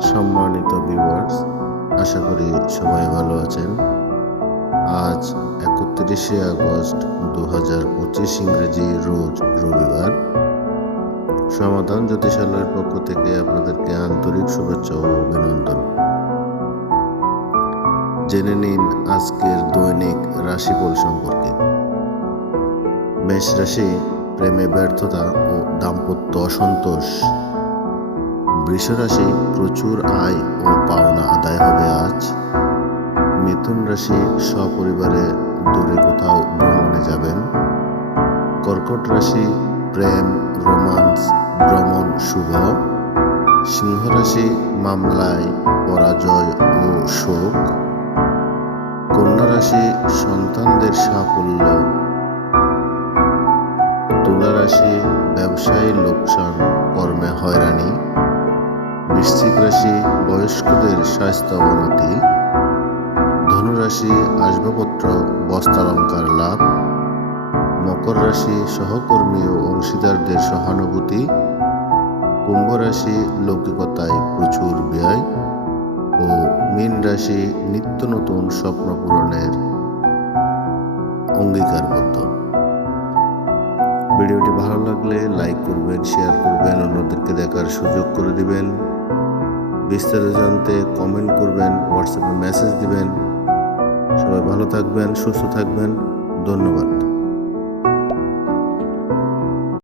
সম্মানিত ভিউয়ার্স, আশা করি সবাই ভালো আছেন। আজ 31শে আগস্ট 2025 ইংরেজি রোজ রবিবার। সমাধান জ্যোতিষালয়ের পক্ষ থেকে আপনাদেরকে আন্তরিক শুভেচ্ছা ও অভিনন্দন। জেনে নিন আজকের দৈনিক রাশিফল সম্পর্কে। মেষ রাশি, প্রেমে ব্যর্থতা ও দাম্পত্য অসন্তোষ। বৃষ রাশি, প্রচুর আয় ও পাওনা আদায় হবে আজ। মিথুন রাশি, সপরিবারে দূরে কোথাও ভ্রমণে যাবেন। কর্কট রাশি, প্রেম, রোমান্স, ভ্রমণ শুভ। সিংহ রাশি, মামলায় পরাজয় ও শোক। কন্যা রাশি, সন্তানদের সাফল্য। তুলা রাশি, ব্যবসায়ী লোকসান, কর্মে হয়রানি। বৃশ্চিক রাশি, বয়স্কদের স্বাস্থ্য অবনতি। ধনুরাশি, আসবাবপত্র, বস্ত্রালঙ্কার লাভ। মকর রাশি, সহকর্মী ও অংশীদারদের সহানুভূতি। কুম্ভ রাশি, লৌকিকতায় প্রচুর ব্যয়। ও মীন রাশি, নিত্য নতুন স্বপ্ন পূরণের অঙ্গীকারবদ্ধ। ভিডিওটি ভালো লাগলে লাইক করবেন, শেয়ার করবেন, অন্যদেরকে দেখার সুযোগ করে দিবেন। বিস্তারিত জানতে কমেন্ট করবেন, হোয়াটসঅ্যাপে মেসেজ দিবেন। সবাই ভালো থাকবেন, সুস্থ থাকবেন। ধন্যবাদ।